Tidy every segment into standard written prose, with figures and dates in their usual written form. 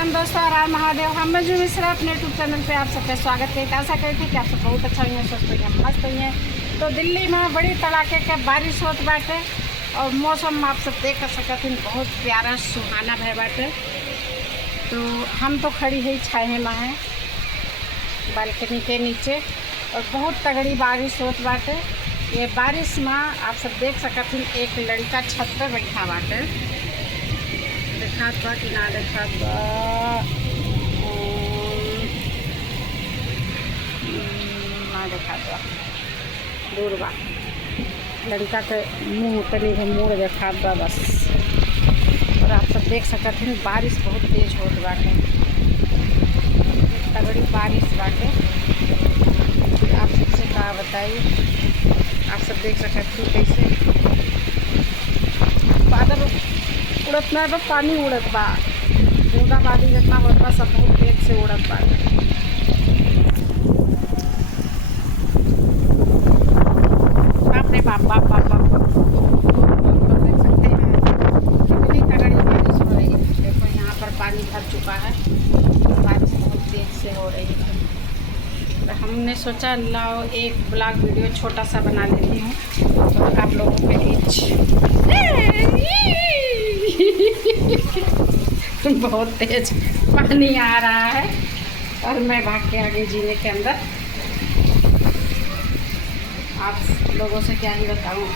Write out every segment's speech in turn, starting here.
राम दोस्तों, राम महादेव। हम मंजू मिश्रा अपने यूट्यूब चैनल पे आप सबका स्वागत करते हैं। आशा करते हैं कि आप सब बहुत अच्छा हुई हैं, स्वस्थ हुई हैं, मस्त हुई हैं। तो दिल्ली में बड़ी तड़ाके के बारिश होत बाटे और मौसम आप सब देख सकते हैं, बहुत प्यारा सुहाना है बाटे। तो हम तो खड़ी है छाए में है बालकनी के नीचे और बहुत तगड़ी बारिश होत बाटे। ये बारिश में आप सब देख सकते हैं, एक लड़का छत पर बैठा बाटे। देखात बा कि ना देखात बा, ना देखात बा, दूर बा। लड़का के मुँह तनी के मुड़ देखात बा बस। और आप सब देख सकते हैं, बारिश बहुत तेज होत बाटे, तगड़ी बारिश बाटे। आप सबसे क्या बताइए, आप सब देख सकते हैं कैसे बादल उड़त ना बा, पानी उड़त बा, बूंदाबांदी जितना होत बा सब बहुत तेज से उड़त बा। बाप रे बाप बाप बाप बाप, देख सकते हैं कितनी तगड़ी बारिश हो रही है। देखो यहाँ पर पानी भर चुका है, बारिश बहुत तेज से हो रही है। तो हमने सोचा लाओ एक ब्लॉग वीडियो छोटा सा बना लेती हूँ तो आप लोगों के बीच। बहुत तेज पानी आ रहा है और मैं भाग के आगे जीने के अंदर। आप लोगों से क्या ही बताऊँ,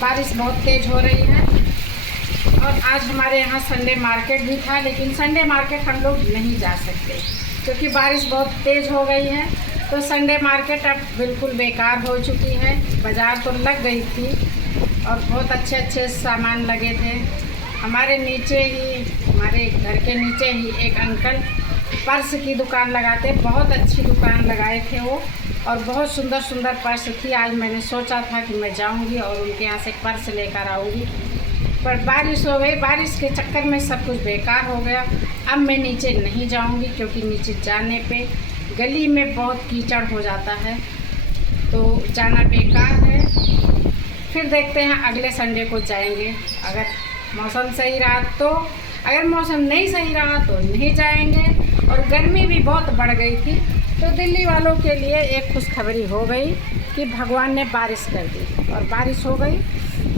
बारिश बहुत तेज हो रही है। और आज हमारे यहाँ संडे मार्केट भी था, लेकिन संडे मार्केट हम लोग नहीं जा सकते क्योंकि बारिश बहुत तेज़ हो गई है। तो संडे मार्केट अब बिल्कुल बेकार हो चुकी है। बाज़ार तो लग गई थी और बहुत अच्छे अच्छे सामान लगे थे। हमारे नीचे ही, हमारे घर के नीचे ही एक अंकल पर्स की दुकान लगाते, बहुत अच्छी दुकान लगाए थे वो, और बहुत सुंदर सुंदर पर्स थी। आज मैंने सोचा था कि मैं जाऊंगी और उनके यहाँ से पर्स लेकर आऊँगी, पर बारिश हो गई। बारिश के चक्कर में सब कुछ बेकार हो गया। अब मैं नीचे नहीं जाऊंगी क्योंकि नीचे जाने पे गली में बहुत कीचड़ हो जाता है, तो जाना बेकार है। फिर देखते हैं अगले संडे को जाएंगे, अगर मौसम सही रहा तो। अगर मौसम नहीं सही रहा तो नहीं जाएंगे। और गर्मी भी बहुत बढ़ गई थी, तो दिल्ली वालों के लिए एक खुशखबरी हो गई कि भगवान ने बारिश कर दी और बारिश हो गई,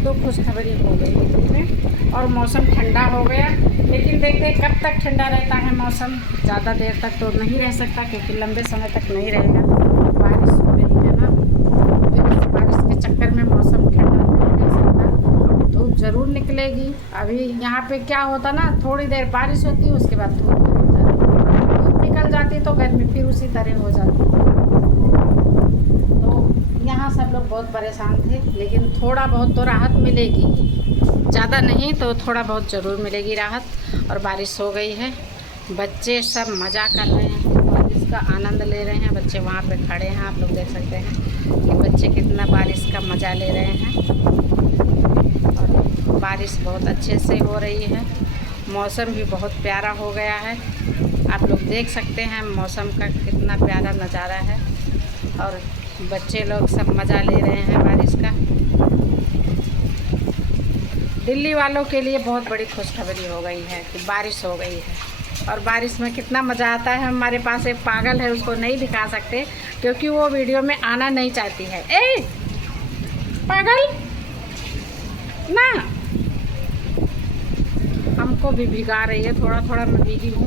तो खुशखबरी हो गई दिल्ली में और मौसम ठंडा हो गया। लेकिन देखते हैं कब तक ठंडा रहता है मौसम। ज़्यादा देर तक तो नहीं रह सकता क्योंकि लंबे समय तक नहीं रहेगा। बारिश हो रही है ना, तो बारिश के चक्कर में मौसम ठंडा नहीं रह सकता, धूप ज़रूर निकलेगी। अभी यहाँ पे क्या होता ना, थोड़ी देर बारिश होती है, उसके बाद धूप निकल जाती, धूप निकल जाती तो गर्मी फिर उसी तरह हो जाती। तो यहाँ सब लोग बहुत परेशान थे, लेकिन थोड़ा बहुत तो राहत मिलेगी, ज़्यादा नहीं तो थोड़ा बहुत ज़रूर मिलेगी राहत। और बारिश हो गई है, बच्चे सब मज़ा कर रहे हैं, बारिश का आनंद ले रहे हैं। बच्चे वहाँ पे खड़े हैं, आप लोग देख सकते हैं कि बच्चे कितना बारिश का मज़ा ले रहे हैं। और बारिश बहुत अच्छे से हो रही है, मौसम भी बहुत प्यारा हो गया है। आप लोग देख सकते हैं मौसम का कितना प्यारा नज़ारा है और बच्चे लोग सब मज़ा ले रहे हैं बारिश का। दिल्ली वालों के लिए बहुत बड़ी खुशखबरी हो गई है कि बारिश हो गई है और बारिश में कितना मज़ा आता है। हमारे पास एक पागल है, उसको नहीं दिखा सकते क्योंकि वो वीडियो में आना नहीं चाहती है। ए पागल ना, हमको भी भिगा रही है, थोड़ा थोड़ा मैं भीगी हूँ,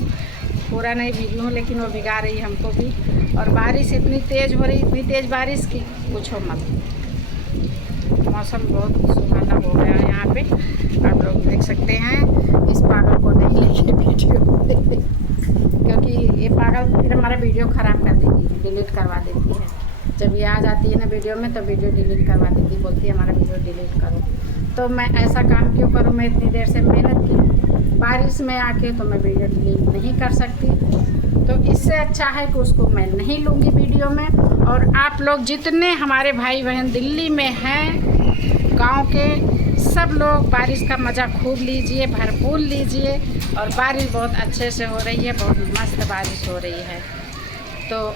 पूरा नहीं भीगी हूँ, लेकिन वो भिगा रही है हमको भी। और बारिश इतनी तेज़ हो रही, इतनी तेज़ बारिश की पूछो मत। मौसम बहुत सुहाना हो गया है यहाँ पे, आप लोग देख सकते हैं। इस पागल को नहीं लेके वीडियो क्योंकि ये पागल फिर हमारा वीडियो ख़राब कर देती है, डिलीट करवा देती है। जब ये आ जाती है ना वीडियो में तो वीडियो डिलीट करवा देती, बोलती है हमारा वीडियो डिलीट करो। तो मैं ऐसा काम क्यों करूँ, मैं इतनी देर से मेहनत की, बारिश में आके तो मैं वीडियो डिलीट नहीं कर सकती। तो इससे अच्छा है कि उसको मैं नहीं लूँगी वीडियो में। और आप लोग जितने हमारे भाई बहन दिल्ली में हैं, गांव के, सब लोग बारिश का मज़ा खूब लीजिए, भरपूर लीजिए। और बारिश बहुत अच्छे से हो रही है, बहुत मस्त बारिश हो रही है। तो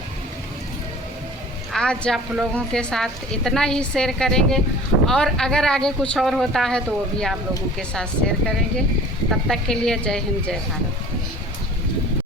आज आप लोगों के साथ इतना ही शेयर करेंगे, और अगर आगे कुछ और होता है तो वो भी आप लोगों के साथ शेयर करेंगे। तब तक के लिए जय हिंद, जय भारत।